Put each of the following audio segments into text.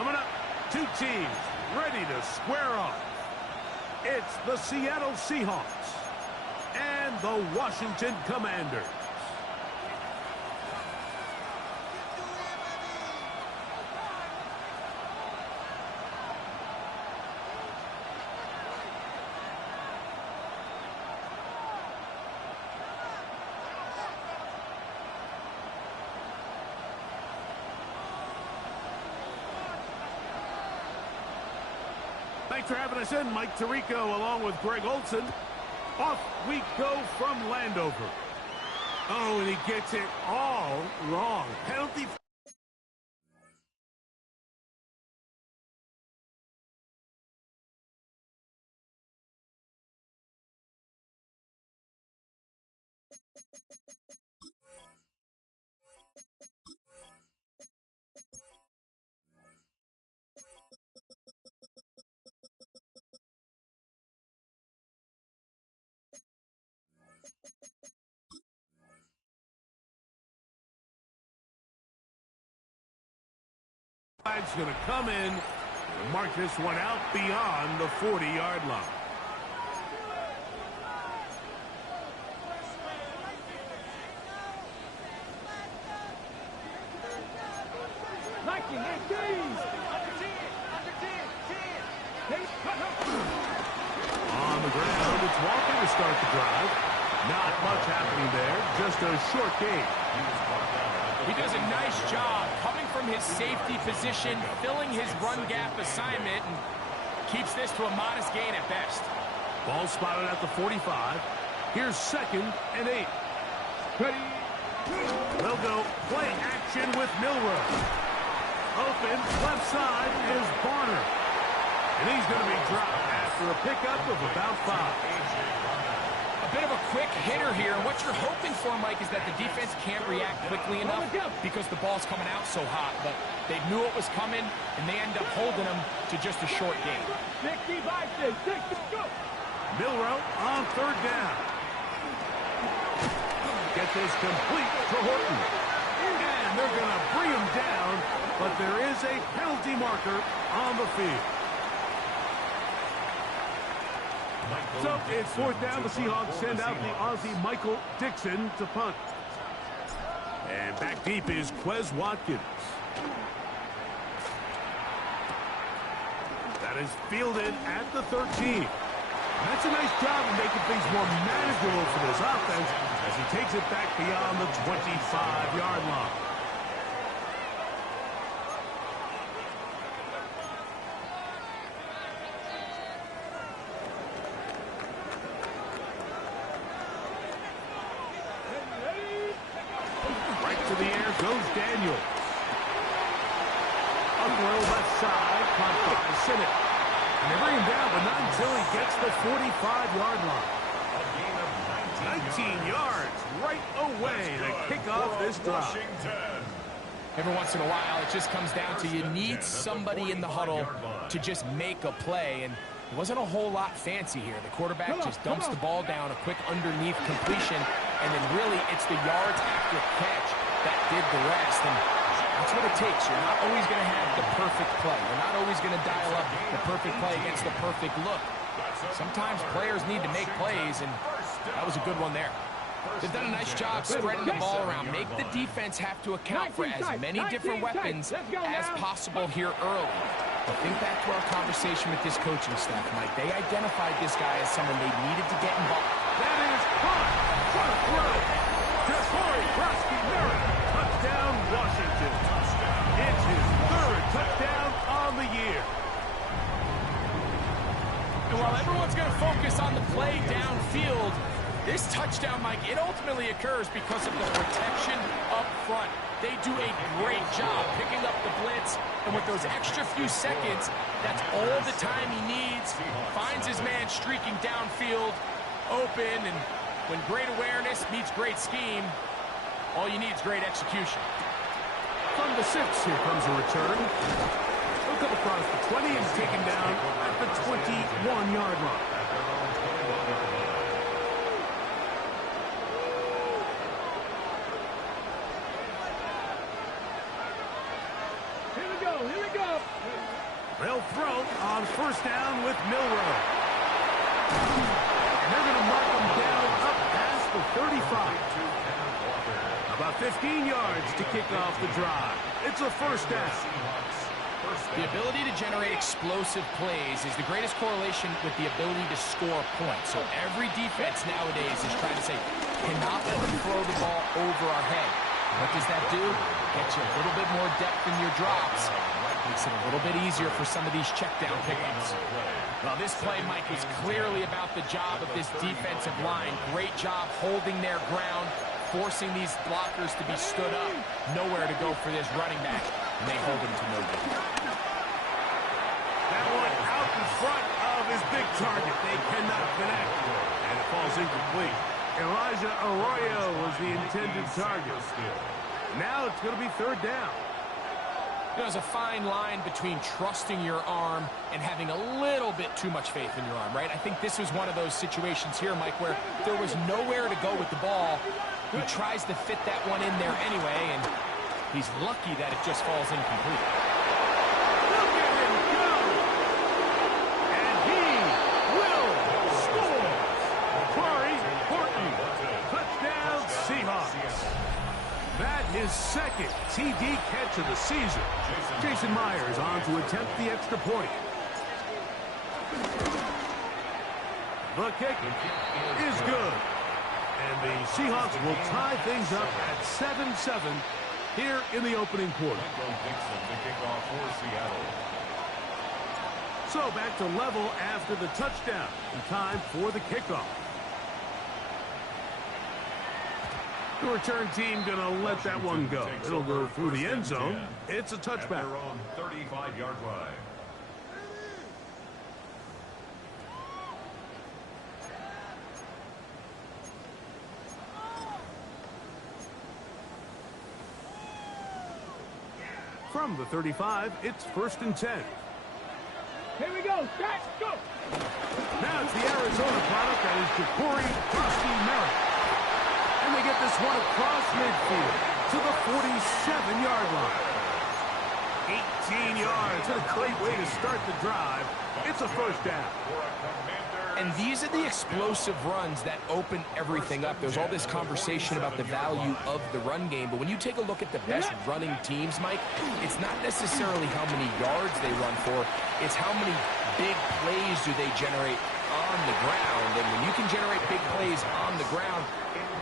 Coming up, two teams ready to square off. It's the Seattle Seahawks and the Washington Commanders. Thanks for having us in, Mike Tirico, along with Greg Olson. Off we go from Landover. Oh, and he gets it all wrong. Penalty. Flag's going to come in and mark this one out beyond the 40-yard line. On the ground, it's Walker to start the drive. Not much happening there, just a short gain. He does a nice job coming from his safety position, filling his run gap assignment, and keeps this to a modest gain at best. Ball spotted at the 45. Here's 2nd and 8. Ready. They'll go play action with Milrow. Open, left side is Barner. And he's going to be dropped after a pickup of about 5. A bit of a quick hitter here, and what you're hoping for, Mike, is that the defense can't react quickly enough because the ball's coming out so hot, but they knew it was coming, and they end up holding them to just a short game. Milrow on 3rd down. Get this complete to Horton. And they're going to bring him down, but there is a penalty marker on the field. So it's 4th down. The Seahawks send out the Aussie Michael Dixon to punt. And back deep is Quez Watkins. That is fielded at the 13. That's a nice job of making things more manageable for this offense as he takes it back beyond the 25-yard line. Goes Daniels. Upper left side, caught by Sinnott. And they bring him down, but not until he gets the 45-yard line. A gain of 19 yards right away to kick off this drive. Every once in a while, it just comes down to you need somebody in the huddle to just make a play, and it wasn't a whole lot fancy here. The quarterback just dumps the ball down, a quick underneath completion, and then really it's the yards after catch that did the rest, and that's what it takes. You're not always going to have the perfect play. You're not always going to dial up the perfect play against the perfect look. Sometimes players need to make plays, and that was a good one there. They've done a nice job spreading the ball around. Make the defense have to account for as many different weapons as possible here early. But think back to our conversation with this coaching staff, Mike. They identified this guy as someone they needed to get involved. That is caught. What a throw. Corey Krosky-Merritt, touchdown Washington. It's his 3rd touchdown on the year. And while everyone's going to focus on the play downfield, this touchdown, Mike, it ultimately occurs because of the protection up front. They do a great job picking up the blitz, and with those extra few seconds, that's all the time he needs. Finds his man streaking downfield, open, and when great awareness meets great scheme, all you need is great execution. From the 6, here comes a return. He'll come across the 20 and taken down at the 21-yard line. Here we go. They'll throw on first down with Milroe. And they're going to mark him down up past the 35. About 15 yards to kick off the drive. It's a first down. The ability to generate explosive plays is the greatest correlation with the ability to score points. So every defense nowadays is trying to say, cannot let them throw the ball over our head. What does that do? Gets you a little bit more depth in your drops. Makes it a little bit easier for some of these check down pickups. Well, this play, Mike, was clearly about the job of this defensive line. Great job holding their ground, forcing these blockers to be stood up. Nowhere to go for this running back, and they hold him to no good. That one out in front of his big target. They cannot connect, and it falls incomplete. Elijah Arroyo was the intended target. Now it's going to be third down. There's a fine line between trusting your arm and having a little bit too much faith in your arm, right? I think this was one of those situations here, Mike, where there was nowhere to go with the ball. He tries to fit that one in there anyway, and he's lucky that it just falls incomplete. Look at him go! And he will score! Corey Horton, touchdown Seahawks. That his second TD catch of the season. Jason Myers on to attempt the extra point. The kick is good. And the Seahawks will tie things up at 7-7 here in the opening quarter. So back to level after the touchdown. And time for the kickoff. The return team going to let that one go. It'll go through the end zone. It's a touchback. 35-yard line. From the 35, it's 1st and 10. Here we go. Scratch, go. Now it's the Arizona product that is Ja'Cory Merritt. And they get this one across midfield to the 47-yard line. 18 yards. And a great way to start the drive. It's a first down. And these are the explosive runs that open everything up. There's all this conversation about the value of the run game, but when you take a look at the best running teams, Mike, it's not necessarily how many yards they run for, it's how many big plays do they generate on the ground. And when you can generate big plays on the ground,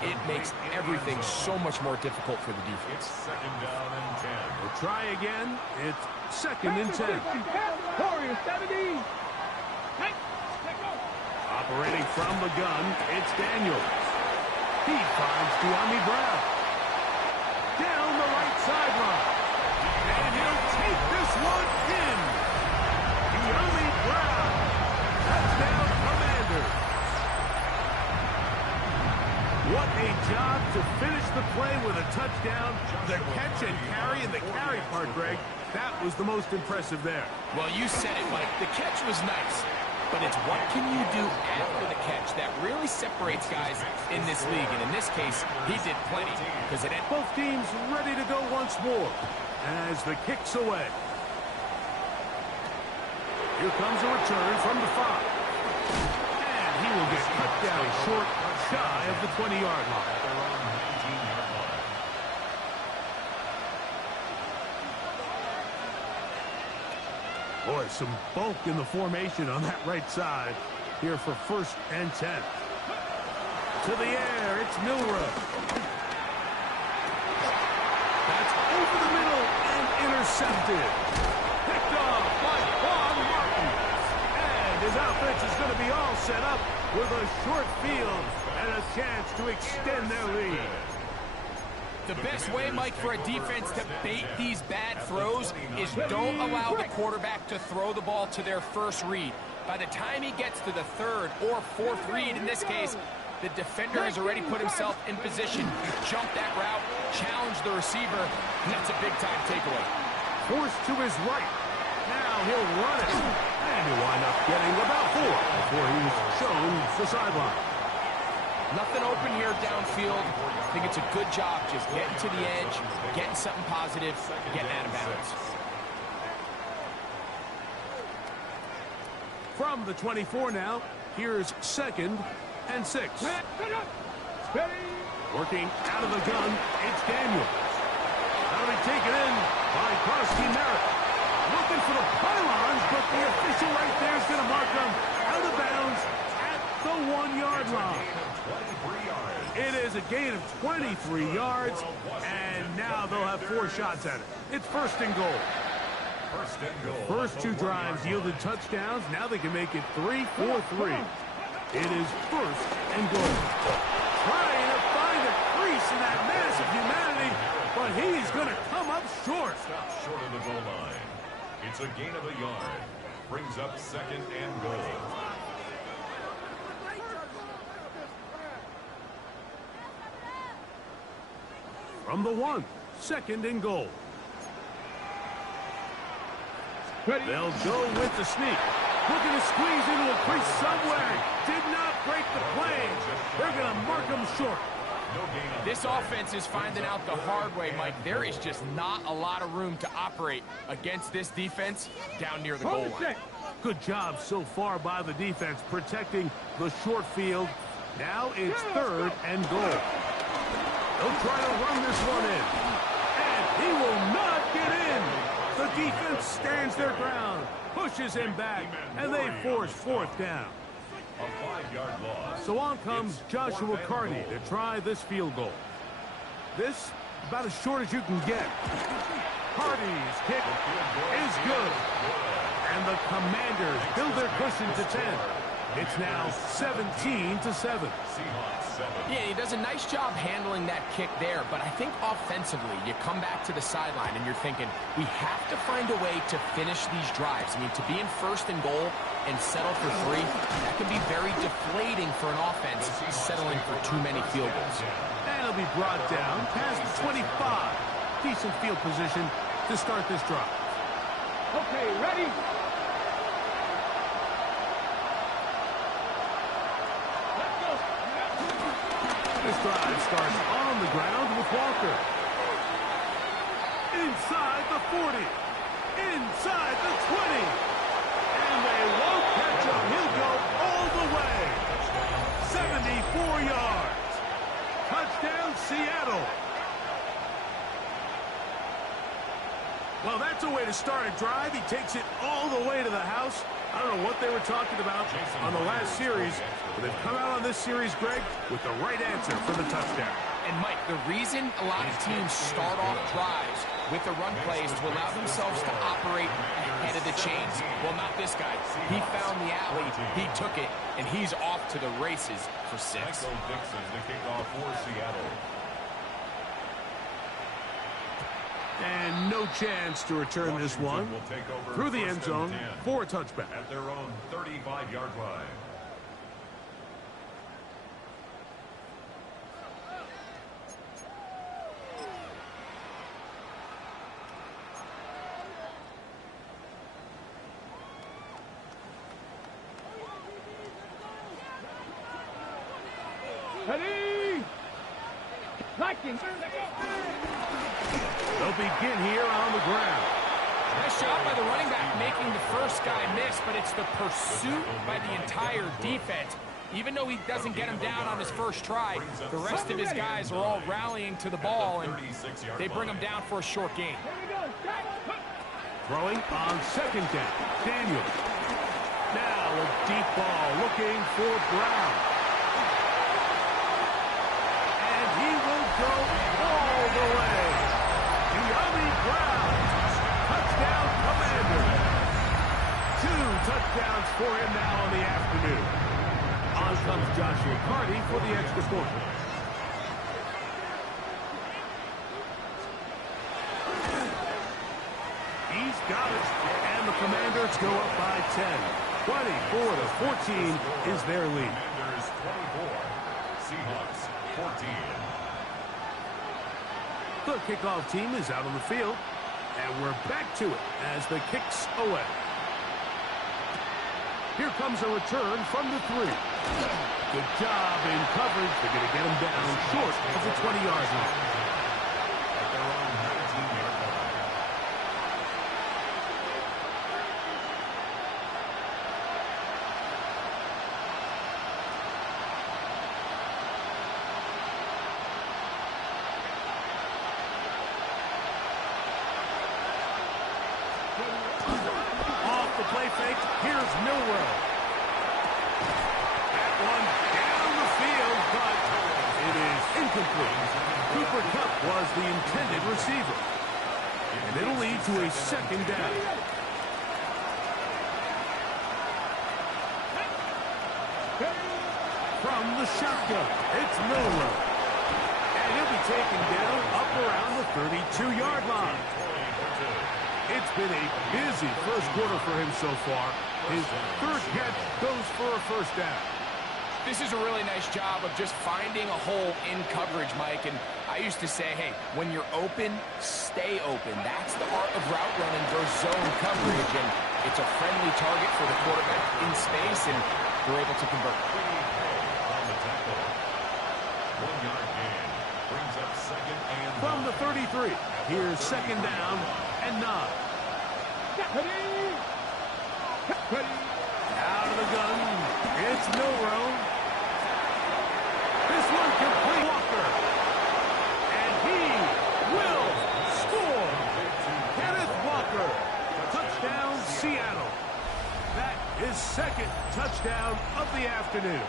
it makes everything so much more difficult for the defense. Second down and 10. We'll try again. It's 2nd and 10. Warriors 70. Operating from the gun, it's Daniels. He finds De'Ami Brown. Down the right sideline. And he'll take this one in. De'Ami Brown. Touchdown Commanders. What a job to finish the play with a touchdown. The catch and carry, and the carry part, Greg, that was the most impressive there. Well, you said it, Mike. The catch was nice. But it's what can you do after the catch that really separates guys in this league. And in this case, he did plenty. Because it had both teams ready to go once more as the kick's away. Here comes a return from the 5. And he will get cut down short, shy of the 20-yard line. Boy, some bulk in the formation on that right side here for 1st and 10. To the air, it's Milroe. That's over the middle and intercepted. Picked off by Juan Martin. And his offense is going to be all set up with a short field and a chance to extend their lead. The best way, Mike, for a defense to bait these bad throws is don't allow the quarterback to throw the ball to their first read. By the time he gets to the 3rd or 4th read, in this case, the defender has already put himself in position. Jump that route, challenge the receiver, and that's a big-time takeaway. Forced to his right. Now he'll run it. And he'll wind up getting about 4 before he's shown the sideline. Nothing open here downfield. I think it's a good job just getting to the edge, getting something positive, getting out of bounds. From the 24 now, here's 2nd and 6. Working out of the gun, it's Daniels. That'll be taken in by Carsky Merritt. Looking for the pylons, but the official right there is going to mark them out of bounds at the 1-yard line. It is a gain of 23 yards, and now they'll have 4 shots at it. It's 1st and goal. First 2 drives yielded touchdowns. Now they can make it 3-4-3. It is 1st and goal. Trying to find a crease in that mass of humanity, but he's going to come up short. Stop short of the goal line. It's a gain of a yard. Brings up 2nd and goal. From the 1, 2nd and goal. They'll go with the sneak. Looking to squeeze into a crease somewhere. Did not break the play. They're going to mark him short. This offense is finding out the hard way, Mike. There is just not a lot of room to operate against this defense down near the goal line. Good job so far by the defense protecting the short field. Now it's 3rd and goal. They'll try to run this one in. And he will not get in. The defense stands their ground, pushes him back, and they force 4th down. A 5-yard loss. So on comes Joshua Carty to try this field goal. This, about as short as you can get. Carty's kick is good. And the Commanders build their cushion to 10. It's now 17-7. Yeah, he does a nice job handling that kick there, but I think offensively, you come back to the sideline and you're thinking, we have to find a way to finish these drives. I mean, to be in 1st and goal and settle for 3, that can be very deflating for an offense settling for too many field goals. And it'll be brought down past the 25. Decent field position to start this drive. Okay, ready? This drive starts on the ground with Walker. Inside the 40. Inside the 20. And they won't catch him. He'll go all the way. 74 yards. Touchdown, Seattle. Well, that's a way to start a drive. He takes it all the way to the house. I don't know what they were talking about on the last series, but they've come out on this series, Greg, with the right answer for the touchdown. And, Mike, the reason a lot of teams start off drives with the run plays to allow themselves to operate ahead of the chains. Well, not this guy. He found the alley, he took it, and he's off to the races for 6. Michael Dixon, the kickoff for Seattle. And no chance to return this one through the end zone for a touchback. At their own 35-yard line. Ready? Liking. They'll begin here on the ground. Nice job by the running back making the first guy miss, but it's the pursuit by the entire defense. Even though he doesn't get him down on his first try, the rest of his guys are all rallying to the ball, and they bring him down for a short gain. Throwing on 2nd down. Daniels. Now a deep ball looking for Brown. And he will go all the way. De'Ami Brown. Touchdown, Commander. 2 touchdowns for him now in the afternoon. On comes Joshua Carty for the extra point. He's got it. And the Commanders go up by 10. 24-14 is their lead. Commanders 24, Seahawks 14. The kickoff team is out on the field. And we're back to it as the kick's away. Here comes a return from the 3. Good job in coverage. They're going to get him down short of the 20-yard line. At their own 19-yard line. play fake. Here's Milrow. That one down the field, but it is incomplete. Cooper Kupp was the intended receiver. And it'll lead to a second down. From the shotgun, it's Milrow. And he'll be taken down up around the 32-yard line. It's been a busy first quarter for him so far. His third catch goes for a first down. This is a really nice job of just finding a hole in coverage, Mike. And I used to say, hey, when you're open, stay open. That's the art of route running versus zone coverage. And it's a friendly target for the quarterback in space, and we're able to convert. On the tackle. 1 yard gain. Brings up second and From the 33, here's second down and 9. Out of the gun, it's Milrow. This one complete Walker. And he will score. Kenneth Walker. Touchdown, Seattle. That is second touchdown of the afternoon.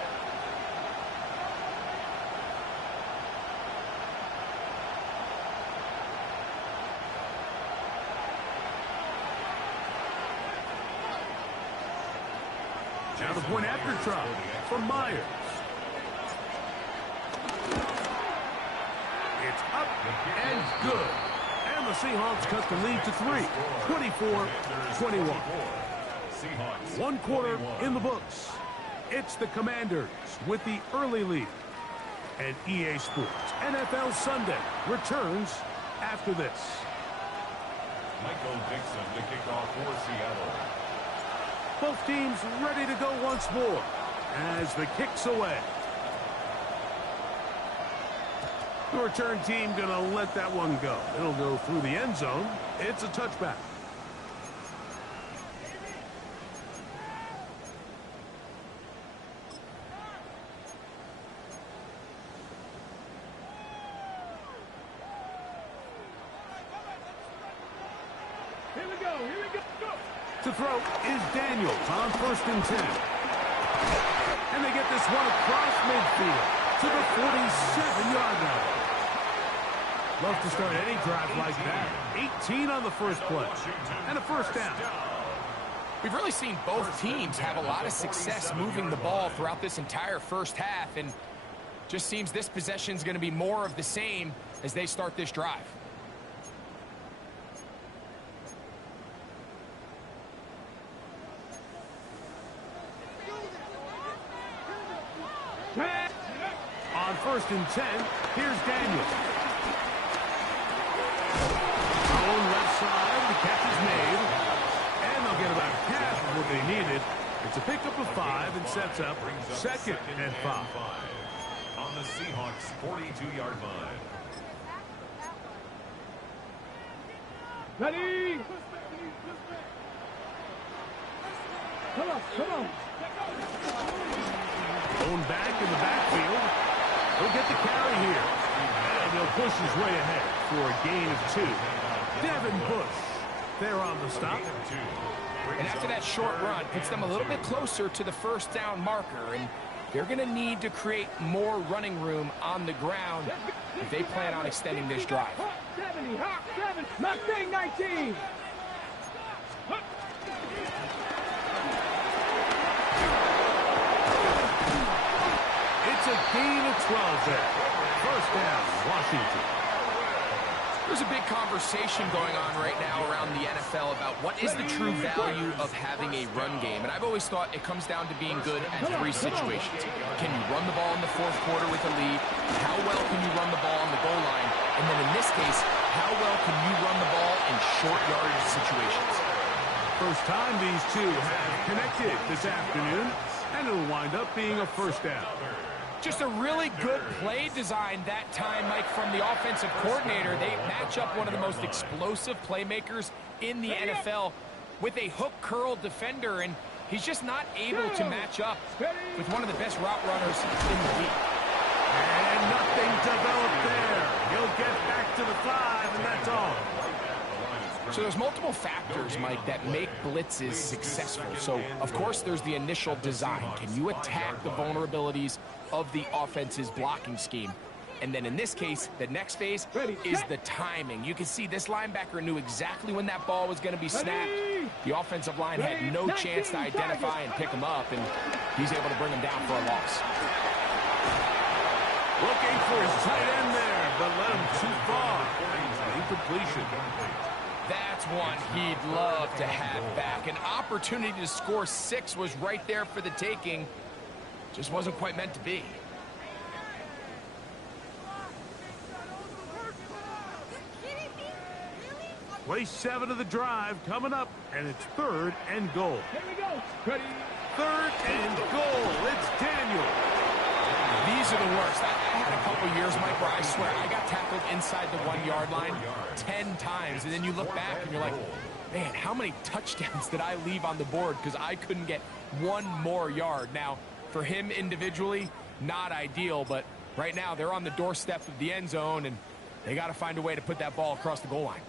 Now the point after try from Myers. It's up and good. And the Seahawks cut the lead to 3, 24-21. One quarter in the books. It's the Commanders with the early lead. And EA Sports NFL Sunday returns after this. Michael Dixon to kick off for Seattle. Both teams ready to go once more as the kick's away. The return team going to let that one go. It'll go through the end zone. It's a touchback. Here we go, here we go. To throw is Daniels on 1st and 10. And they get this one across midfield to the 47-yard line. Love to start any drive like that. 18 on the first play. And a first down. We've really seen both teams have a lot of success moving the ball throughout this entire first half, and just seems this possession is going to be more of the same as they start this drive. On 1st and 10, here's Daniels. On left side, the catch is made. And they'll get about half of what they needed. It's a pickup of 5 and sets up second and 5. On the Seahawks' 42-yard line. Ready? Come on, come on. Going back in the backfield. He'll get the carry here. And he'll push his way ahead for a gain of 2. Devin Bush there on the stop. And after that short run, puts them a little bit closer to the first down marker, and they're going to need to create more running room on the ground if they plan on extending this drive. 70, hot 7, Mustang 19. It's a gain of 12 there. First down, Washington. There's a big conversation going on right now around the NFL about what is the true value of having a run game. And I've always thought it comes down to being good at 3 situations. Can you run the ball in the 4th quarter with a lead? How well can you run the ball on the goal line? And then in this case, how well can you run the ball in short yardage situations? First time these two have connected this afternoon, and it'll wind up being a first down. Just a really good play design that time, Mike, from the offensive coordinator. They match up one of the most explosive playmakers in the NFL with a hook curl defender, and he's just not able to match up with one of the best route runners in the league. And nothing developed there. He'll get back to the 5, and that's all. So there's multiple factors, Mike, that make blitzes successful. So, of course, there's the initial design. Can you attack the vulnerabilities of the offense's blocking scheme? And then in this case, the next phase is the timing. You can see this linebacker knew exactly when that ball was going to be snapped. The offensive line had no chance to identify and pick him up, and he's able to bring him down for a loss. Looking for his tight end there, but let him too far. Incompletion. That's one he'd love to have back. An opportunity to score 6 was right there for the taking. Just wasn't quite meant to be. Play 7 of the drive coming up, and it's 3rd and goal. Here we go. Ready. 3rd and goal. It's Daniel. These are the worst. I had a couple years, Mike, where I swear I got tackled inside the 1-yard line 10 times, and then you look back and you're like, man, how many touchdowns did I leave on the board because I couldn't get one more yard? Now, for him individually, not ideal, but right now they're on the doorstep of the end zone, and they got to find a way to put that ball across the goal line.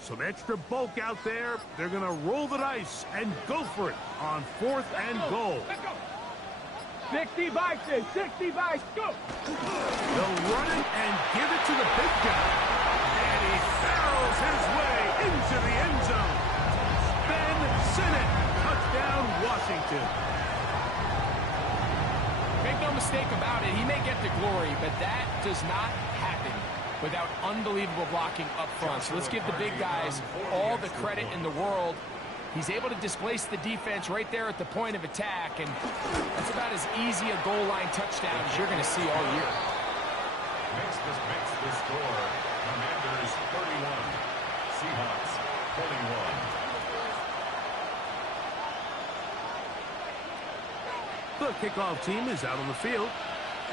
Some extra bulk out there. They're going to roll the dice and go for it on 4th and goal. 60 bikes, 60 bikes, go! They'll run it and give it to the big guy. And he barrels his way into the end zone. Ben Sinnott, touchdown Washington. Make no mistake about it, he may get the glory, but that does not happen without unbelievable blocking up front. So let's give the big guys all the credit in the world. He's able to displace the defense right there at the point of attack, and that's about as easy a goal line touchdown as you're going to see all year. Makes the score. Commanders 31, Seahawks 21. The kickoff team is out on the field,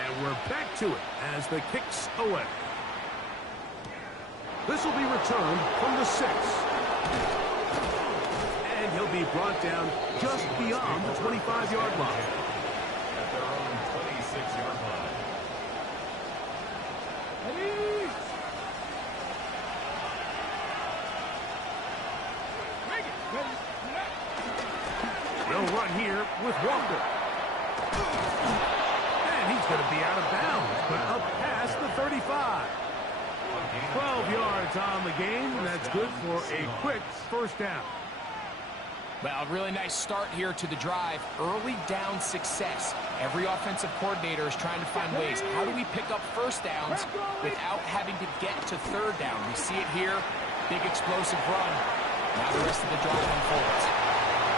and we're back to it as the kicks away. This will be returned from the 6. And he'll be brought down just beyond the 25-yard line. At their own 26-yard line. Ready. They'll run here with Walker. And he's going to be out of bounds, but up past the 35. 12 yards on the game, and that's good for a quick first down. Well, really nice start here to the drive. Early down success. Every offensive coordinator is trying to find ways. How do we pick up first downs without having to get to 3rd down? We see it here. Big explosive run. Now the rest of the drive unfolds.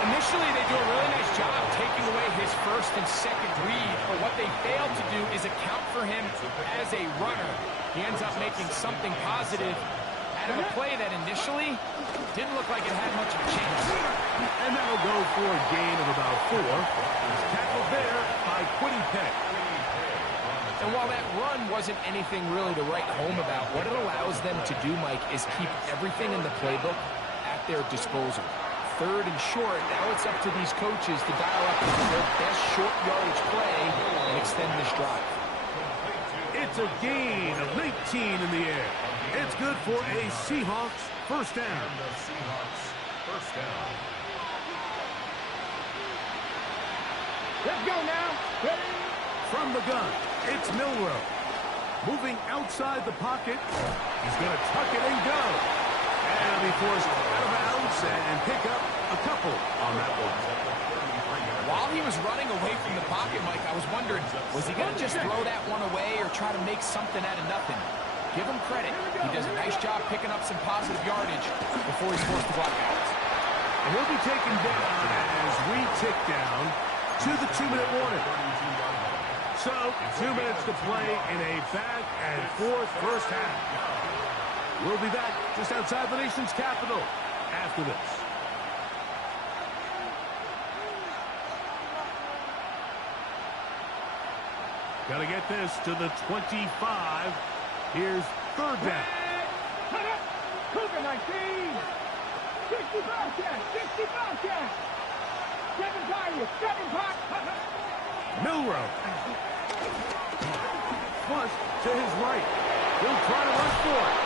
Initially, they do a really nice job taking away his 1st and 2nd read, but what they fail to do is account for him as a runner. He ends up making something positive out of a play that initially didn't look like it had much of a chance. And that'll go for a gain of about 4. He's tackled there by Quiddy Peck. And while that run wasn't anything really to write home about, what it allows them to do, Mike, is keep everything in the playbook at their disposal. 3rd and short, now it's up to these coaches to dial up their best short yardage play and extend this drive. It's a gain of 19 in the air. It's good for a Seahawks first down. And the Seahawks first down. Let's go now. Ready. From the gun, it's Milrow. Moving outside the pocket. He's going to tuck it and go. And he'll be forced out of bounds and pick up a couple on that one. While he was running away from the pocket, Mike, I was wondering, was he going to just throw that one away or try to make something out of nothing? Give him credit. He does a nice job picking up some positive yardage before he's forced to block out. And he'll be taken down as we tick down to the 2-minute warning. So, 2 minutes to play in a back-and-forth first half. We'll be back just outside the nation's capital after this. Got to get this to the 25. Here's 3rd down. Cut up. Cougar 19. 60 Bobcat. 60 Bobcat. Seven by you. Seven by. Milrow. Flush to his right. He'll try to run for it.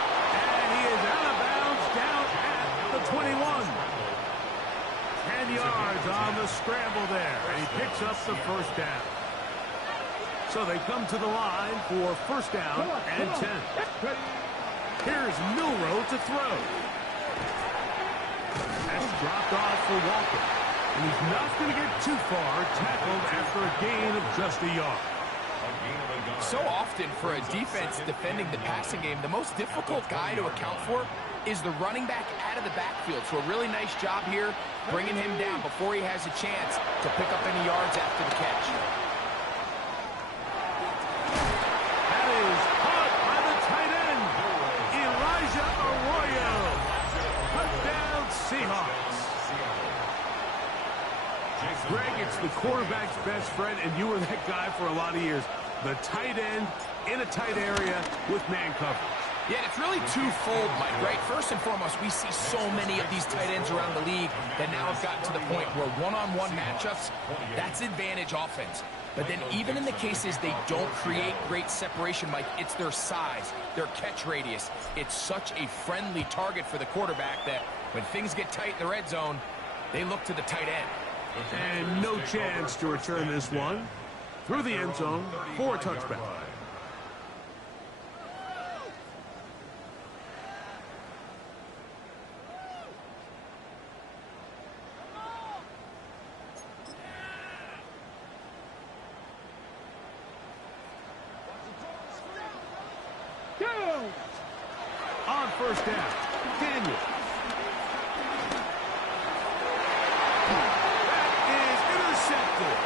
And he is out of bounds down at the 21. 10 yards on the scramble there. And he picks up the first down. So they come to the line for first down and 10. Here's Milrow to throw. That's dropped off for Walker. And he's not going to get too far, tackled after a gain of just a yard. So often for a defense defending the passing game, the most difficult guy to account for is the running back out of the backfield. So a really nice job here bringing him down before he has a chance to pick up any yards after the catch. That is caught by the tight end, Elijah Arroyo. Touchdown Seahawks. Greg, it's the quarterback's best friend, and you were that guy for a lot of years. The tight end in a tight area with man coverage. Yeah, it's really twofold, Mike, right? First and foremost, we see so many of these tight ends around the league that now have gotten to the point where one-on-one matchups, that's advantage offense. But then even in the cases they don't create great separation, Mike, it's their size, their catch radius. It's such a friendly target for the quarterback that when things get tight in the red zone, they look to the tight end. And no chance to return this one through the end zone for a touchback. On first down, Daniel. That is intercepted.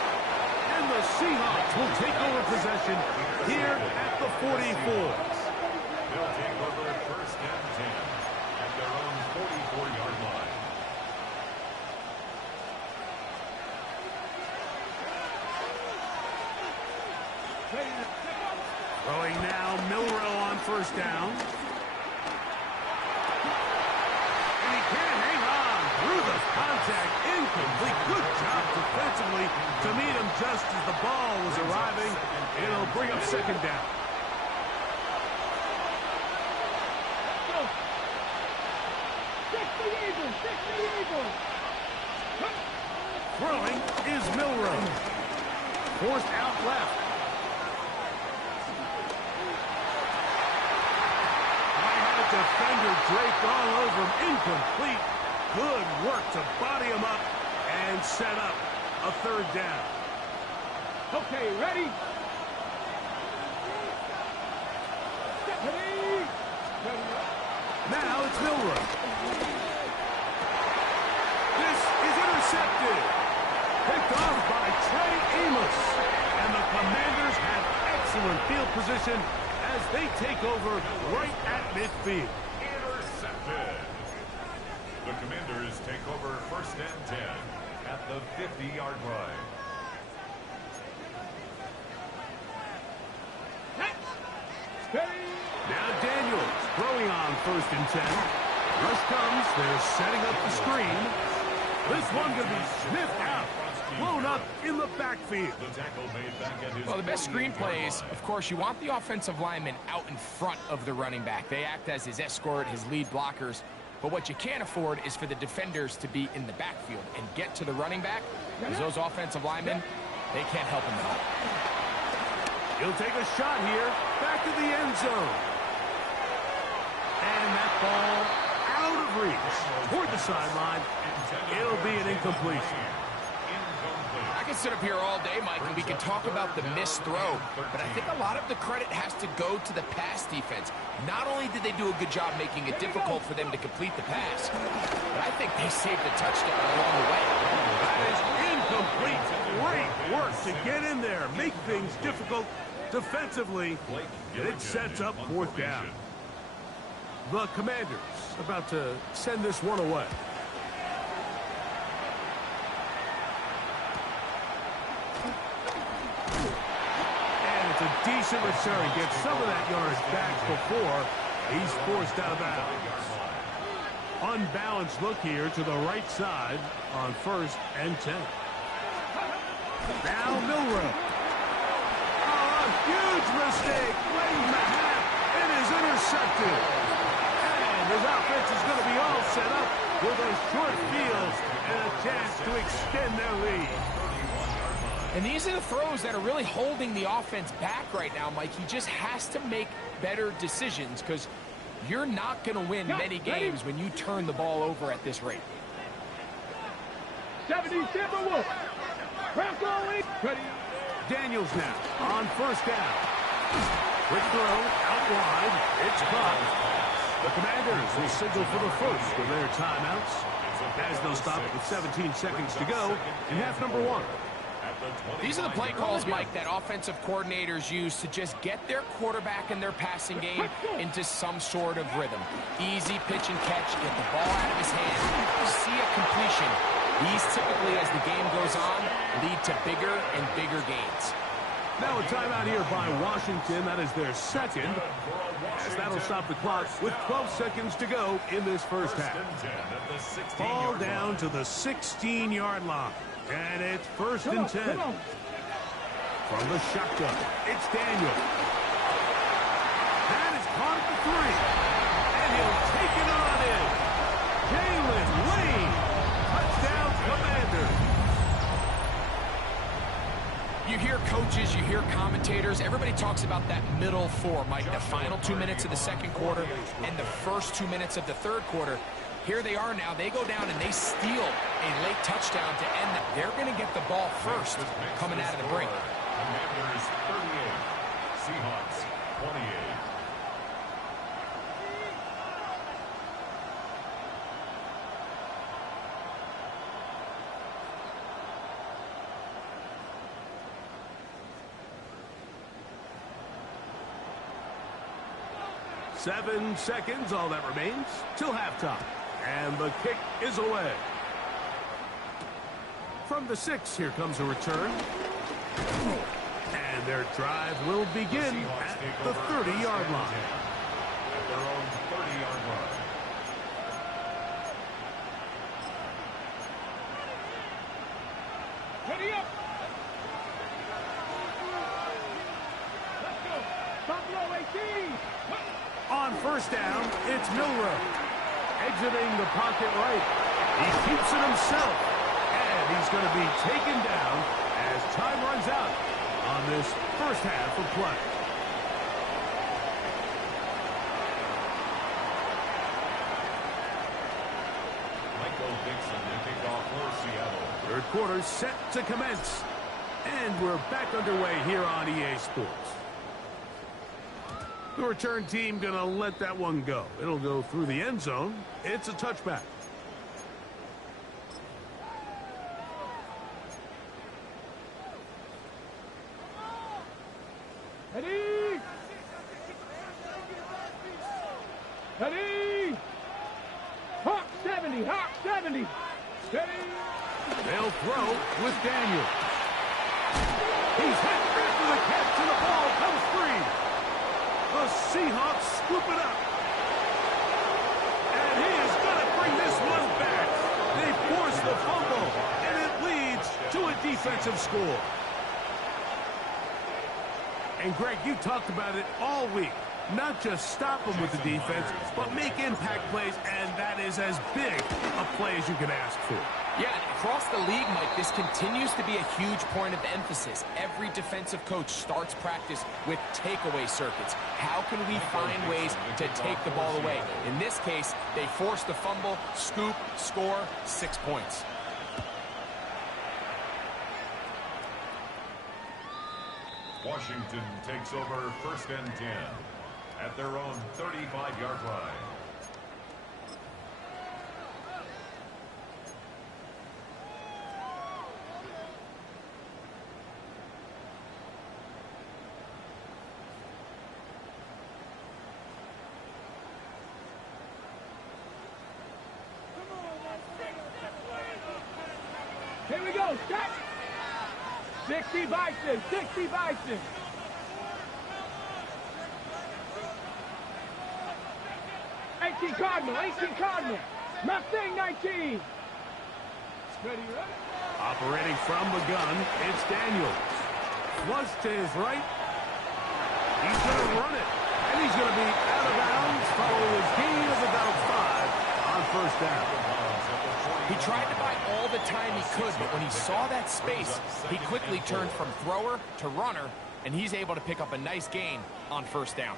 And the Seahawks will take over possession here at the 44. They'll take over first and 10 at their own 44-yard line. Throwing now, Milrow on first down. And he can't hang on through the contact. Incomplete. Good job defensively to meet him just as the ball was arriving. It'll bring up second down. Throwing is Milrow. Forced out left. Defender draped all over him. Incomplete. Good work to body him up and set up a third down. Okay, ready? Now it's Milrow. This is intercepted. Picked off by Trey Amos. And the Commanders have excellent field position as they take over right at midfield. Intercepted. The Commanders take over first and 10 at the 50-yard line. Now Daniels throwing on first and 10. Rush comes. They're setting up the screen. This one going to be sniffed out. Blown up in the backfield. Well, the best screen plays, of course, you want the offensive lineman out in front of the running back. They act as his escort, his lead blockers. But what you can't afford is for the defenders to be in the backfield and get to the running back, because those offensive linemen, they can't help him out. He'll take a shot here, back to the end zone. And that ball out of reach toward the sideline. It'll be an incompletion. I can sit up here all day, Mike, and we can talk about the missed throw, but I think a lot of the credit has to go to the pass defense. Not only did they do a good job making it difficult for them to complete the pass, but I think they saved the touchdown along the way. That is incomplete. Great work to get in there, make things difficult defensively, and it sets up fourth down. The Commanders about to send this one away. A decent return. Gets some of that yardage back before he's forced out of bounds. Unbalanced look here to the right side on first and 10. Now Milrow. Oh, a huge mistake. Right in the half. It is intercepted. And his offense is going to be all set up with a short field and a chance to extend their lead. And these are the throws that are really holding the offense back right now, Mike. He just has to make better decisions because you're not going to win many games when you turn the ball over at this rate. 70 Timberwolves. Ready. Daniels now on first down. Quick throw out wide. It's caught. The Commanders will signal for the first of their timeouts as they'll stop with 17 seconds to go in half number one. These are the play calls, Mike, that offensive coordinators use to just get their quarterback and their passing game into some sort of rhythm. Easy pitch and catch, get the ball out of his hand, see a completion. These typically, as the game goes on, lead to bigger and bigger gains. Now a timeout here by Washington. That is their second, as that'll stop the clock with 12 seconds to go in this first half. Ball down to the 16-yard line. And it's first and 10. From the shotgun, it's Daniel. That is caught at the 3. And he'll take it on in. Jalen Lane. Touchdown, Commanders. You hear coaches, you hear commentators, everybody talks about that middle four, Mike, the final 2 minutes of the second quarter and the first 2 minutes of the third quarter. Here they are now. They go down and they steal a late touchdown to end that. They're going to get the ball first coming out of the break. Commanders 38, Seahawks 28. Seven seconds, all that remains, till halftime. And the kick is away. From the 6, here comes a return. And their drive will begin at the 30-yard line. At their own 30-yard line. Ready up. Let's go. Buffalo 18. On first down, it's Milrow. Exiting the pocket right. He keeps it himself. And he's going to be taken down as time runs out on this first half of play. Michael Dixon to kick off for Seattle. Third quarter set to commence. And we're back underway here on EA Sports. The return team going to let that one go. It'll go through the end zone. It's a touchback. Ready. Ready. Hawk 70. Hawk 70. Ready. They'll throw with Daniel. He's hit after the catch and the ball comes free. The Seahawks scoop it up. And he is going to bring this one back. They force the fumble, and it leads to a defensive score. And, Greg, you talked about it all week. Not just stop them with the defense, but make impact plays, and that is as big a play as you can ask for. Yeah, across the league, Mike, this continues to be a huge point of emphasis. Every defensive coach starts practice with takeaway circuits. How can we find ways to take the ball away? In this case, they force the fumble, scoop, score, 6 points. Washington takes over first and 10 at their own 35-yard line. Here we go. Stop. 60 Bison. 60 Bison. Cardinal. 18 Cardinal. Mustang 19. Ready, ready. Operating from the gun, it's Daniels. Flush to his right. He's going to run it. And he's going to be out of bounds following a gain of about 5 on first down. He tried to buy all the time he could, but when he saw that space, he quickly turned from thrower to runner, and he's able to pick up a nice gain on first down.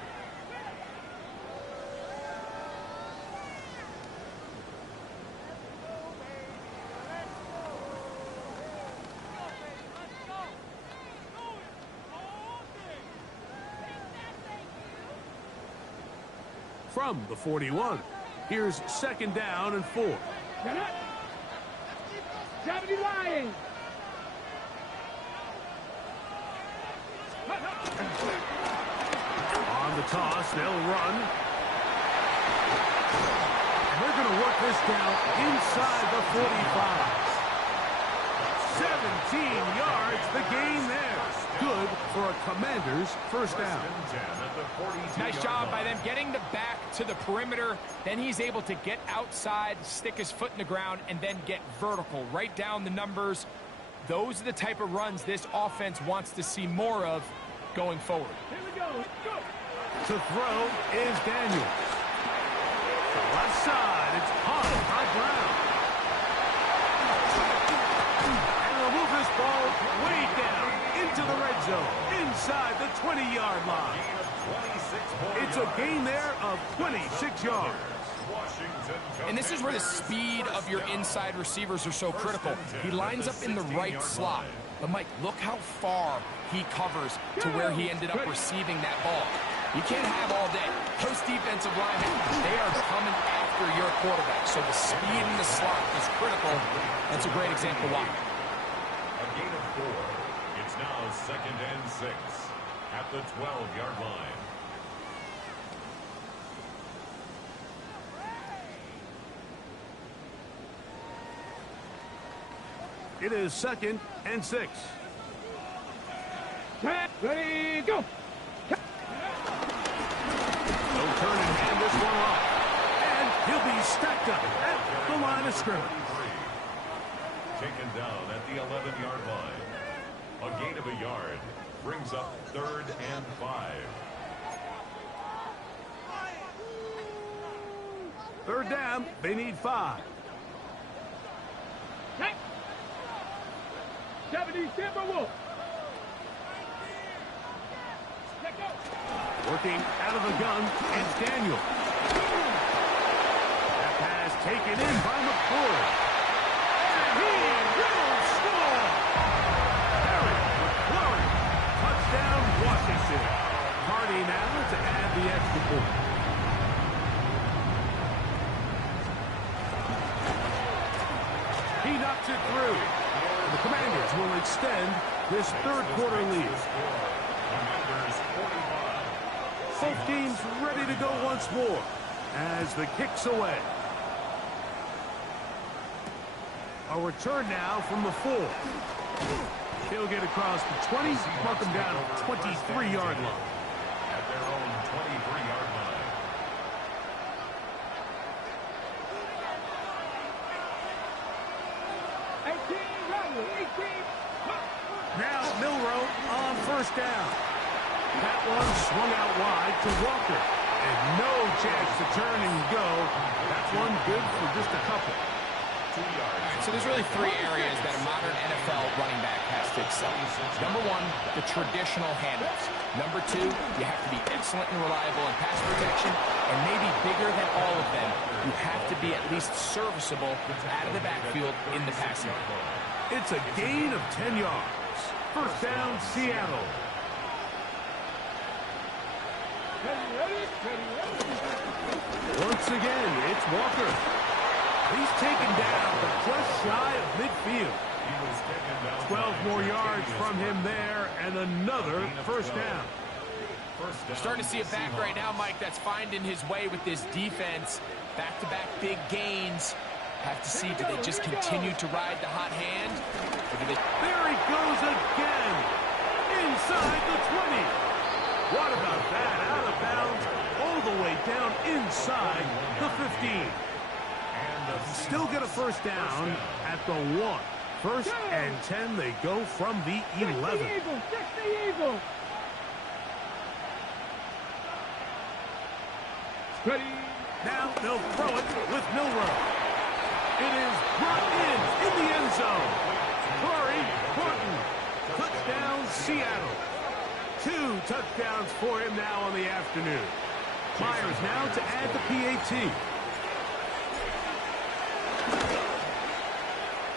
From the 41, here's second down and 4. 70 Lions. On the toss, they'll run. And they're going to work this down inside the 45. 17 yards, the gain there. Good for a Commander's first down. Nice job by them getting the back to the perimeter. Then he's able to get outside, stick his foot in the ground, and then get vertical. Right down the numbers. Those are the type of runs this offense wants to see more of going forward. Here we go. Let's go. To throw is Daniels. The left side, it's high ground. And they'll move this ball way down into the red zone, inside the 20-yard line. It's a gain there of 26 yards. And this is where the speed of your inside receivers are so critical. He lines up in the right slot. But, Mike, look how far he covers to where he ended up receiving that ball. You can't have all day. Those defensive linemen, they are coming after your quarterback. So the speed in the slot is critical. That's a great example why. A gain of 4. It's now second and 6 at the 12-yard line. It is second and 6. Ready, go. They'll turn and hand this one off. And he'll be stacked up at the line of scrimmage. Taken down at the 11-yard line. A gain of a yard brings up third and 5. Third down, they need 5. 70 Timberwolves. Working out of the gun, it's Daniel. That pass taken in by McCord. And he will score! Harry McCord. Touchdown, Washington. Hardy now to add the extra point. He knocks it through. The Commanders will extend this third quarter lead. Both teams ready to go once more as the kick's away. A return now from the 4. He'll get across the 20, mark him down at 23-yard line. At their own 23-yard line. Now Milrow on first down. That one swung out wide to Walker. And no chance to turn and go. That one good for just a couple. 2 yards. So there's really 3 areas that a modern NFL running back has to excel. Number 1, the traditional handoffs. Number 2, you have to be excellent and reliable in pass protection. And maybe bigger than all of them, you have to be at least serviceable out of the backfield in the passing game. It's a gain of 10 yards. First down, Seattle. Once again, it's Walker. He's taken down, but just shy of midfield. 12 more yards from him there, and another first down. Starting to see a back right now, Mike, that's finding his way with this defense. Back-to-back big gains. Have to see, do they just continue to ride the hot hand? Or do they... There he goes again. Inside the 20. What about that? Out of bounds, all the way down inside the 15. Still get a first down at the 1. First and 10, they go from the 11. 60 Eagles. Ready. Now they'll throw it with Milroe. It is brought in the end zone. Corey Horton. Touchdown, Seattle. 2 touchdowns for him now on the afternoon. Myers now to add the PAT.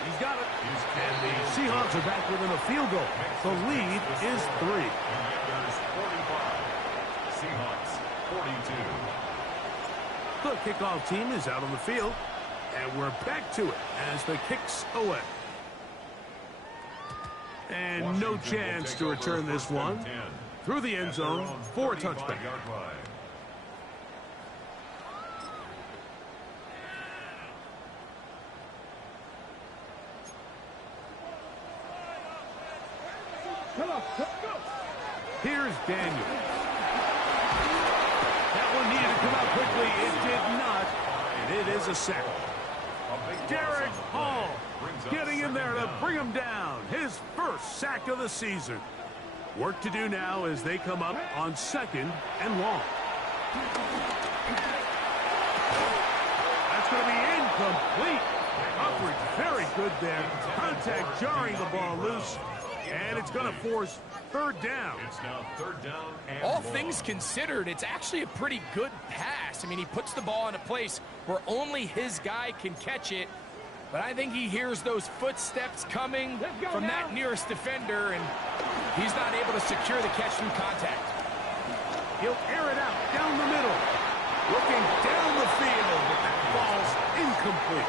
He's got it. And the Seahawks are back within a field goal. The lead is 3. Commanders 45. Seahawks 42. The kickoff team is out on the field. And we're back to it as the kick's away. And no chance to return this one through the end zone for a touchback. Here's Daniel. That one needed to come out quickly. It did not. And it is a sack. Derek Hall getting in there to bring him down. His first sack of the season. Work to do now as they come up on 2nd and long. That's going to be incomplete. Coverage very good there. Contact jarring the ball loose. And it's going to force 3rd down. It's now 3rd down and All long. things considered, it's actually a pretty good pass. I mean, he puts the ball in a place where only his guy can catch it. But I think he hears those footsteps coming from that nearest defender, and he's not able to secure the catch through contact. He'll air it out down the middle. Looking down the field. That ball's incomplete.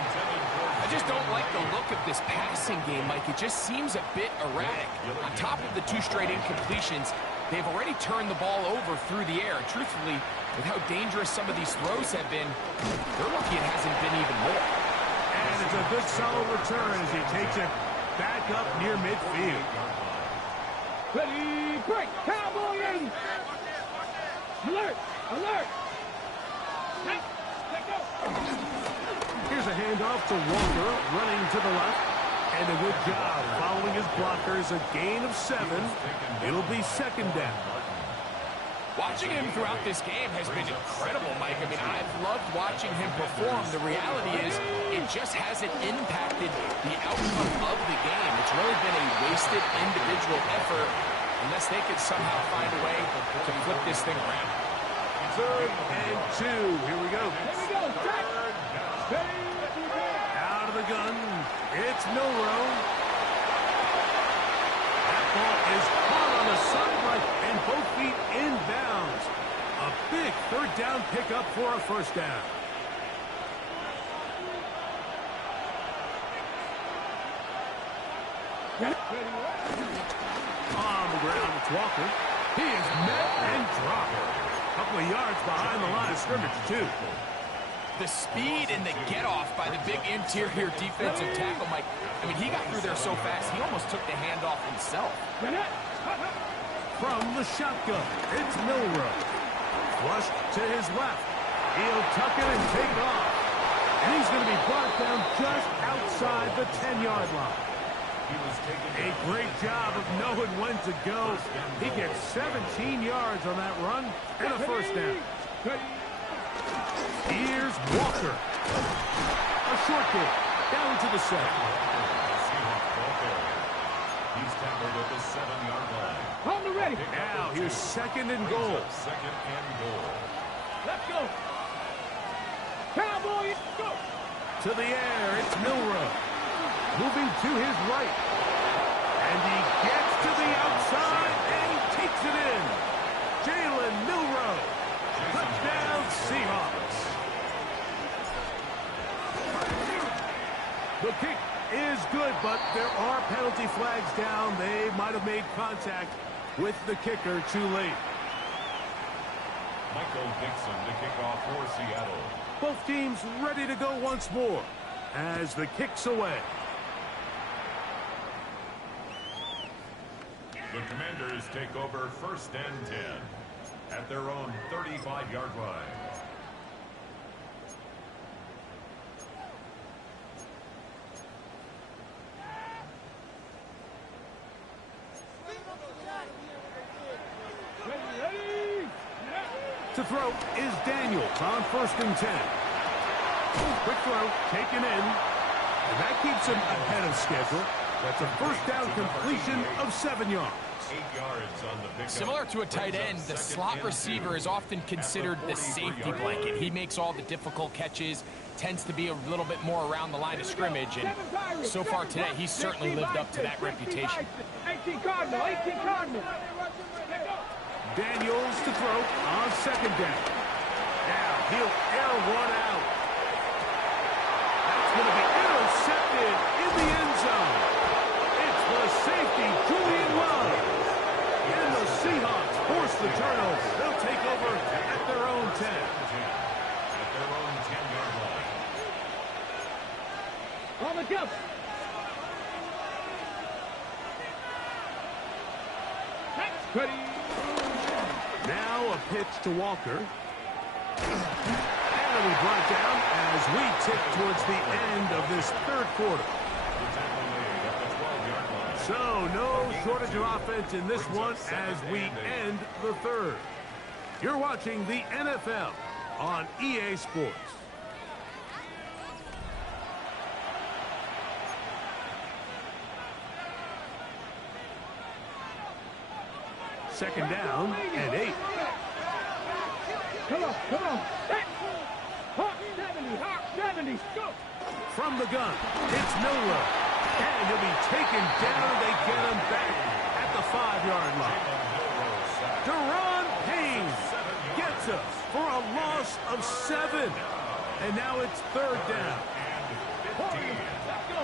I just don't like the look of this passing game, Mike. It just seems a bit erratic. On top of the 2 straight incompletions, they've already turned the ball over through the air. Truthfully, with how dangerous some of these throws have been, they're lucky it hasn't been even more. And it's a good solid return as he takes it back up near midfield. Ready, break, Cowboy in. Alert, alert. Hey, let go. Here's a handoff to Walker, running to the left. And a good job following his blockers. A gain of 7. It'll be 2nd down. Watching him throughout this game has been incredible, Mike. I mean, I've loved watching him perform. The reality is it just hasn't impacted the outcome of the game. It's really been a wasted individual effort unless they could somehow find a way to flip this thing around. 3rd and 2. Here we go. Here we go, Jack. Out of the gun. It's Milroe. That ball is caught on the sideline and both feet inbounds. A big 3rd down pickup for a 1st down. On the ground, it's Walker. He is met and dropped. A couple of yards behind the line of scrimmage, too. The speed and the get-off by the big interior defensive tackle, Mike. I mean, he got through there so fast, he almost took the handoff himself. From the shotgun, it's Milroe. Flushed to his left. He'll tuck it and take it off. And he's going to be brought down just outside the 10-yard line. A great job of knowing when to go. He gets 17 yards on that run and a 1st down. Here's Walker. A short kick down to the 7. He's tackled at the 7-yard line. On the ready. Now here's 2nd and goal. 2nd and goal. Let's go. Cowboy, go. To the air, it's Milroe. Moving to his right. And he gets to the outside and he takes it in. Jalen Milroe. Touchdown, Seahawks. The kick is good, but there are penalty flags down. They might have made contact with the kicker too late. Michael Dixon to kick off for Seattle. Both teams ready to go once more as the kick's away. The Commanders take over 1st and 10 at their own 35-yard line. To throw is Daniels on 1st and 10. Quick throw, taken in. And that keeps him ahead of schedule. That's a first down completion of 7 yards. 8 yards on the pickup. Similar to a tight end, the slot receiver is often considered the safety blanket. He makes all the difficult catches, tends to be a little bit more around the line of scrimmage, and so far today, he's certainly lived up to that reputation. 18 Cardinal, 18 Cardinal. Daniels to throw on 2nd down. Now he'll air one out. That's going to be intercepted in the end zone. It's the safety, Julian Love. And the Seahawks force the turnover. They'll take over at their own 10. At their own 10-yard line. On the jump. Ready. Now a pitch to Walker. And it'll be brought down as we tick towards the end of this 3rd quarter. So no shortage of offense in this one as we end the 3rd. You're watching the NFL on EA Sports. Second down and 8. Come on. Hawk 70, go. From the gun, it's Milroe. And he'll be taken down. They get him back at the 5-yard line. Deron Payne gets us for a loss of 7. And now it's 3rd down. Let's go.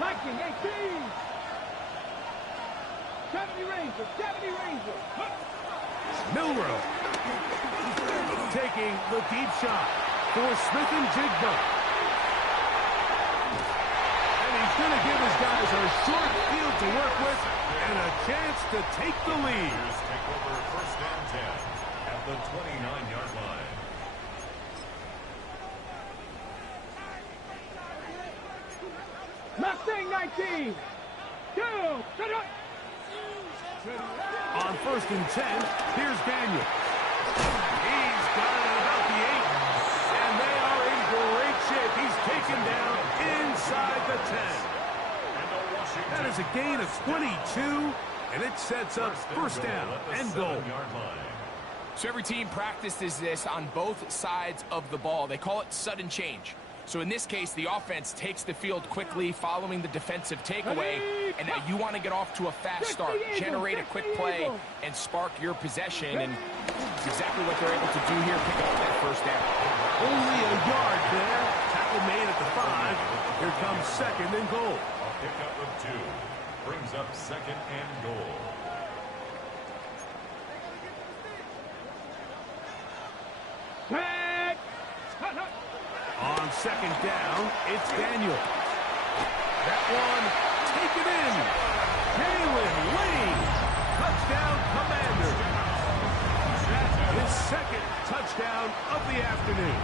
Viking 18. 70 Ranger. Milroe taking the deep shot for Smith and Jigba. And he's going to give his guys a short field to work with and a chance to take the lead. Take over 1st and 10 at the 29-yard line. Mustang 19. Go. Shut up. On 1st and 10, here's Daniel. He's got it at about the 8. And they are in great shape. He's taken down inside the 10. That is a gain of 22, and it sets up 1st down and goal. So every team practices this on both sides of the ball. They call it sudden change. So in this case, the offense takes the field quickly following the defensive takeaway, and now you want to get off to a fast start, generate a quick play, and spark your possession, and it's exactly what they're able to do here, pick up that 1st down. Only a yard there. Tackle made at the 5. Here comes 2nd and goal. A pickup of 2 brings up 2nd and goal. On 2nd down, it's Daniel. That one taken in. Jalen Lane. Touchdown, Commanders. That's his 2nd touchdown of the afternoon.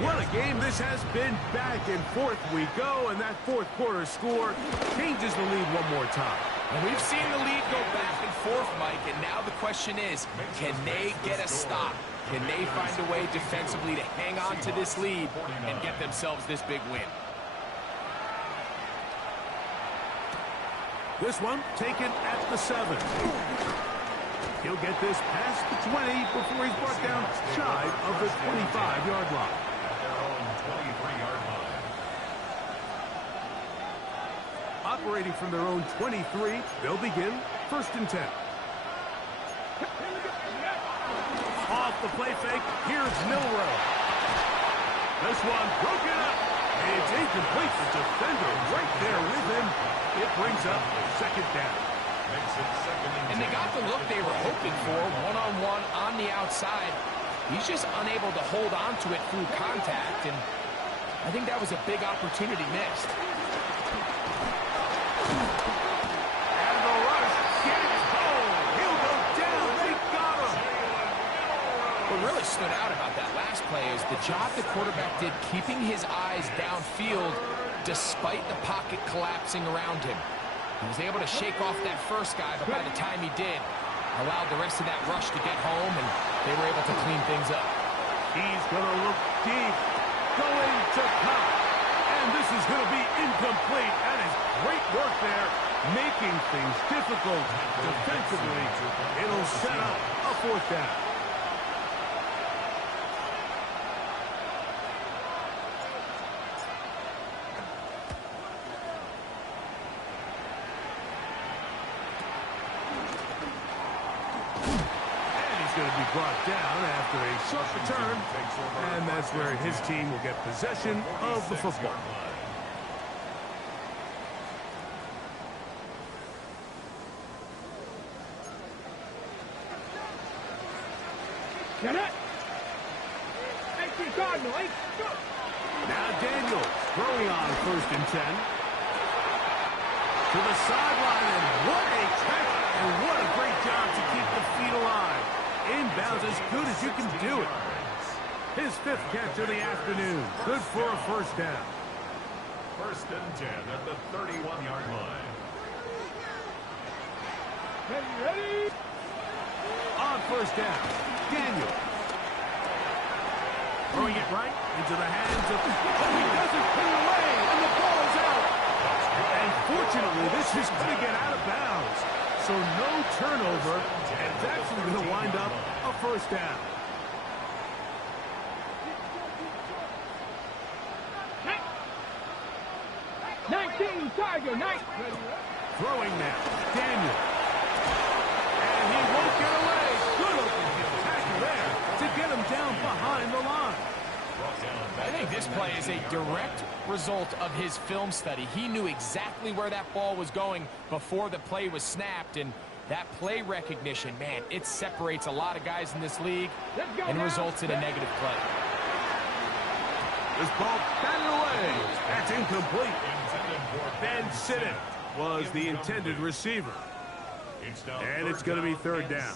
What a game this has been. Back and forth we go, and that 4th quarter score changes the lead one more time. And we've seen the lead go back and forth, Mike, and now the question is, can they get a stop? Can they find a way defensively to hang on to this lead and get themselves this big win? This one taken at the 7. He'll get this past the 20 before he's brought down shy of the 25-yard line. At their own 23-yard line. Operating from their own 23, they'll begin 1st and 10. Off the play fake, here's Milroe. This one broken up. It's incomplete. The defender right there with him. It brings up 2nd down. Makes it 2nd and 10. And they got the look they were hoping for, one-on-one on the outside. He's just unable to hold on to it through contact, and I think that was a big opportunity missed. And the rush gets home. He'll go down. They got him. What really stood out about that last play is the job the quarterback did keeping his eyes downfield despite the pocket collapsing around him. He was able to shake off that first guy, but by the time he did, allowed the rest of that rush to get home, and they were able to clean things up. He's going to look deep, going to pop. And this is going to be incomplete. That is great work there, making things difficult defensively. It'll set up a fourth down. Going to be brought down after a short return, and that's where his team will get possession of the football. Now Daniels throwing on 1st and 10. To the sideline, and what a catch, and what a great job to keep the feet alive. Inbounds as good as you can do it. His 5th catch of the afternoon. Good for a first down. 1st and 10 at the 31-yard line. Ready? On 1st down, Daniel. Throwing it right into the hands of... Oh, he doesn't put it away, and the ball is out. And fortunately, this is going to get out of bounds. So no turnover, and it's actually going to wind up a first down. Tiger, nice. Throwing now, Daniel. And he won't get away. Good open field tackle there to get him down behind the line. I think this play is a direct result of his film study. He knew exactly where that ball was going before the play was snapped, and that play recognition, man, it separates a lot of guys in this league and results in a negative play. This ball batted away. That's incomplete. Ben Siddon was the intended receiver. And it's going to be 3rd down.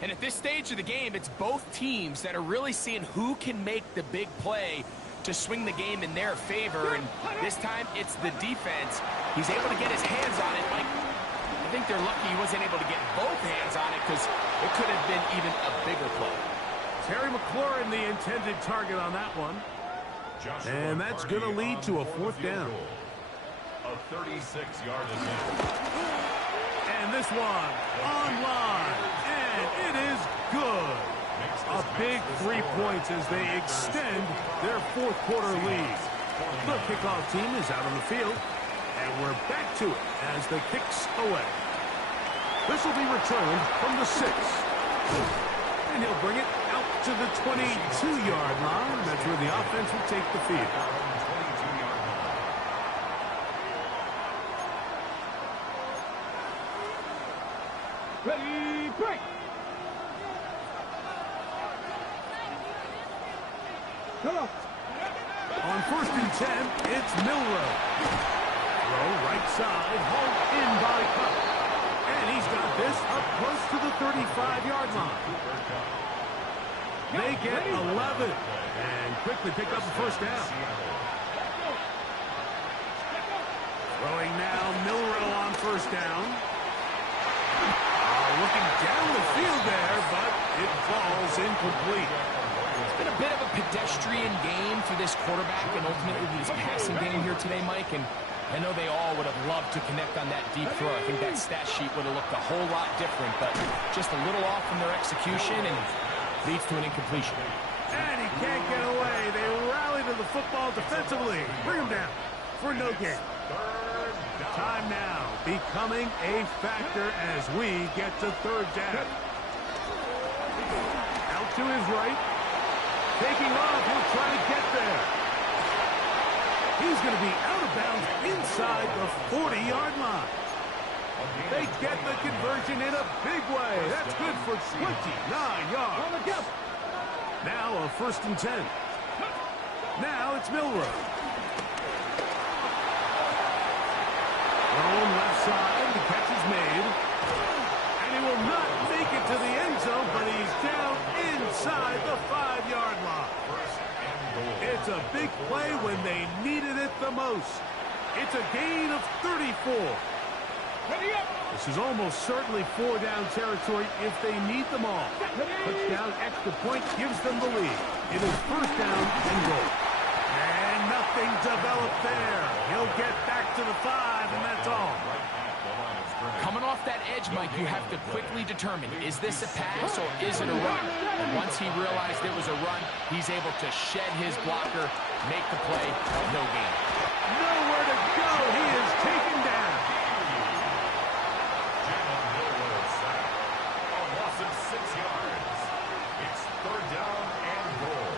And at this stage of the game, it's both teams that are really seeing who can make the big play to swing the game in their favor. And this time, it's the defense. He's able to get his hands on it. Mike, I think they're lucky he wasn't able to get both hands on it, because it could have been even a bigger play. Terry McLaurin, the intended target on that one. And that's going to lead to a 4th down. A 36-yard attempt. And this one online, and it is good. A big 3 points as they extend their 4th quarter lead. The kickoff team is out on the field, and we're back to it as the kicks away. This will be returned from the 6. And he'll bring it out to the 22-yard line. That's where the offense will take the field. Ready, break. Come on. On 1st and 10, it's Milroe. Throw right side, hauled in by Cup. And he's got this up close to the 35-yard line. They get 11 and quickly pick up the 1st down. Throwing now, Milroe on 1st down. Looking down the field there, but it falls incomplete. It's been a bit of a pedestrian game for this quarterback and ultimately this passing game here today, Mike. And I know they all would have loved to connect on that deep throw. I think that stat sheet would have looked a whole lot different, but just a little off from their execution and leads to an incompletion. And he can't get away. They rally to the football defensively. Bring him down for no gain. Time now becoming a factor as we get to 3rd down. Out to his right. Taking off. He'll try to get there. He's going to be out of bounds inside the 40-yard line. They get the conversion in a big way. That's good for 29 yards. Now a 1st and 10. Now it's Milroe. Thrown left side, the catch is made. And he will not make it to the end zone, but he's down inside the 5-yard line. It's a big play when they needed it the most. It's a gain of 34. The This is almost certainly 4-down territory if they need them all. Touchdown, extra point gives them the lead. It is first down and goal. And nothing developed there. He'll get back to the 5, and that's all. Coming off that edge, Mike, you have to quickly determine, is this a pass or is it a run? And once he realized it was a run, he's able to shed his blocker, make the play, no gain. Nowhere to go. He is taken down. A loss of 6 yards. It's third down and goal.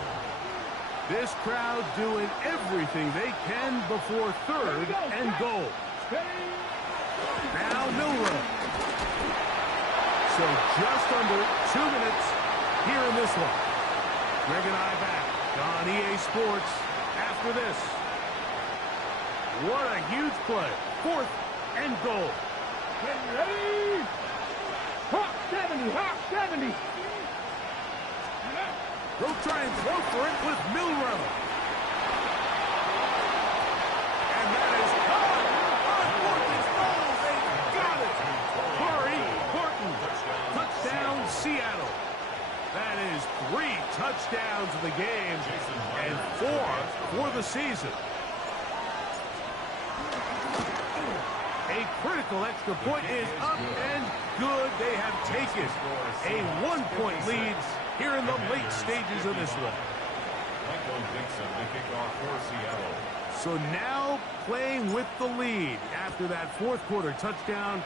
This crowd doing everything they can before third and goal. Now Milroe. So just under 2 minutes here in this one. Greg and I back on EA Sports after this. What a huge play. Fourth and goal. Get ready. Hawk 70, Hawk 70. They'll try and throw for it with Milroe. And that is caught. On fourth and goal. They got it. Corey Horton. Touchdown, Seattle. That is 3 touchdowns in the game and 4 for the season. A critical extra point is up and good. They have taken a 1-point lead here in the late stages of this one. So now playing with the lead after that fourth quarter touchdown.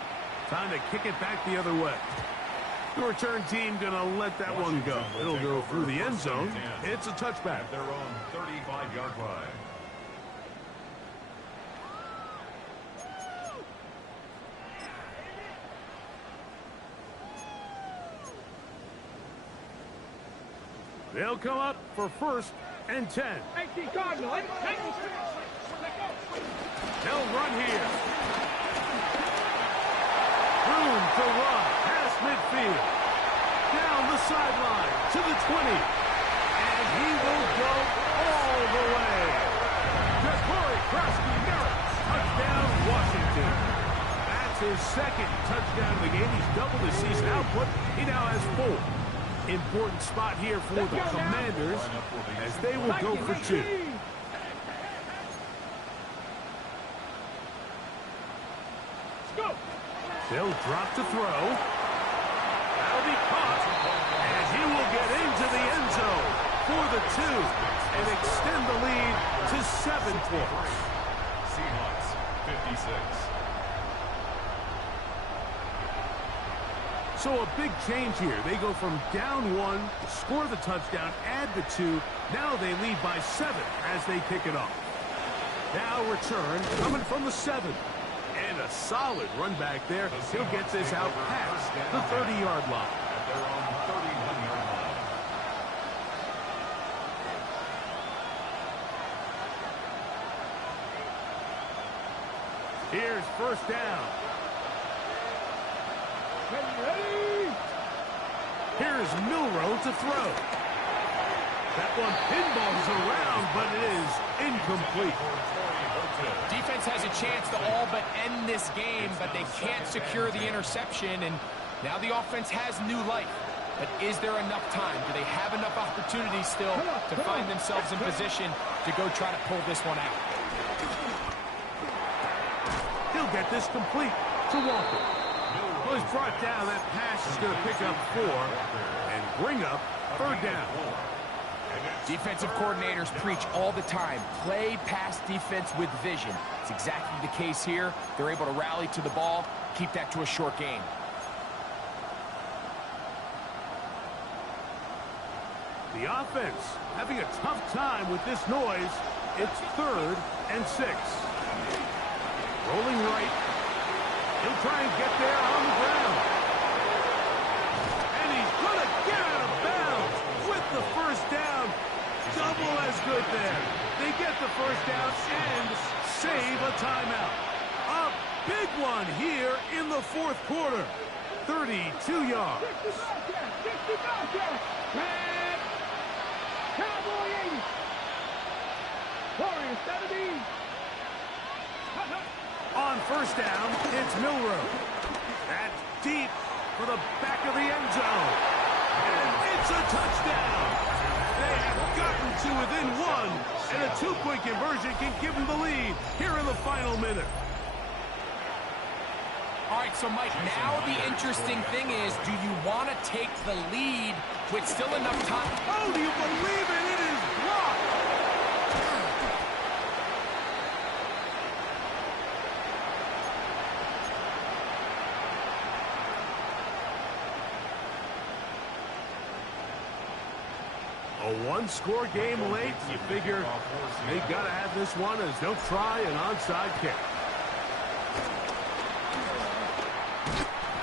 Time to kick it back the other way. The return team going to let that one go. It'll go through the end zone. It's a touchback. At their own 35-yard line. They'll come up for first and 10. 18 Cardinal. They'll run here. Room to run past midfield. Down the sideline to the 20. And he will go all the way. Corey Krosky-Merritt. Touchdown, Washington. That's his second touchdown of the game. He's doubled his season output. He now has 4. Important spot here for the Commanders as they will go for 2. They'll drop to throw. That'll be caught. And he will get into the end zone for the 2 and extend the lead to 7 points. Seahawks, 56. So a big change here. They go from down 1, score the touchdown, add the 2. Now they lead by 7 as they kick it off. Now return coming from the 7. And a solid run back there. He'll get this out past the 30-yard line. At their own 31-yard line. Here's first down. Here's Milroe to throw. That one pinballs around, but it is incomplete. Defense has a chance to all but end this game, but they can't secure the interception, and now the offense has new life. But is there enough time? Do they have enough opportunities still to find themselves in position to go try to pull this one out? He'll get this complete to Walker. Well, he's brought down. That pass is going to pick up 4 and bring up third down. Defensive coordinators preach all the time, play pass defense with vision. It's exactly the case here. They're able to rally to the ball, keep that to a short game. The offense having a tough time with this noise. It's third and 6. Rolling right. He'll try and get there on the ground. And he's going to get out of bounds with the first down. Double as good there. They get the first down and save a timeout. A big one here in the fourth quarter. 32 yards. Cowboy 80. Warrior 70. On first down, it's Milroe. the back of the end zone. And it's a touchdown. They have gotten to within one, and a two-point conversion can give them the lead here in the final minute. All right, so Mike, now the interesting thing is, do you want to take the lead with still enough time? Oh, do you believe it? It is blocked. A one-score game late. You figure they've got to have this one as they'll try an onside kick.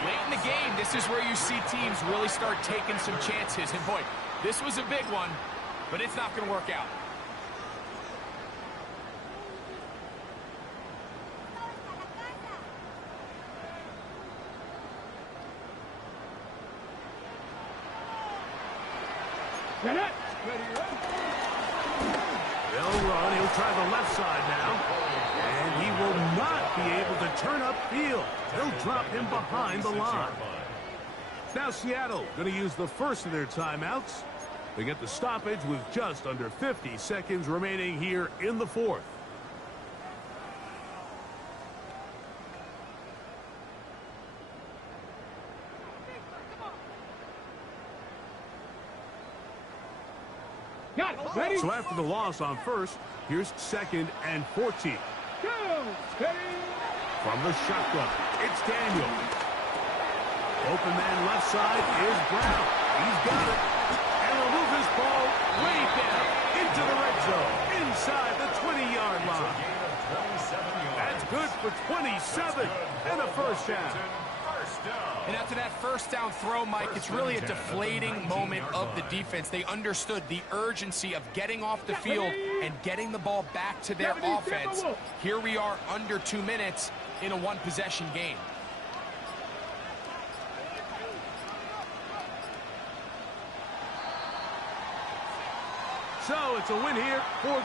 Late in the game, this is where you see teams really start taking some chances. And boy, this was a big one, but it's not going to work out. They'll run. He'll try the left side now. And he will not be able to turn upfield. They'll drop him behind the line. Now Seattle going to use the first of their timeouts. They get the stoppage with just under 50 seconds remaining here in the fourth. So after the loss on first, here's 2nd and 14. From the shotgun, it's Daniel. Open man left side is Brown. He's got it. And will move his ball way down into the red zone, inside the 20-yard line. That's good for 27 and a first down. And after that first down throw, Mike, it's really a deflating moment of the defense. They understood the urgency of getting off the field and getting the ball back to their offense. Here we are under 2 minutes in a one-possession game. So it's a win here for the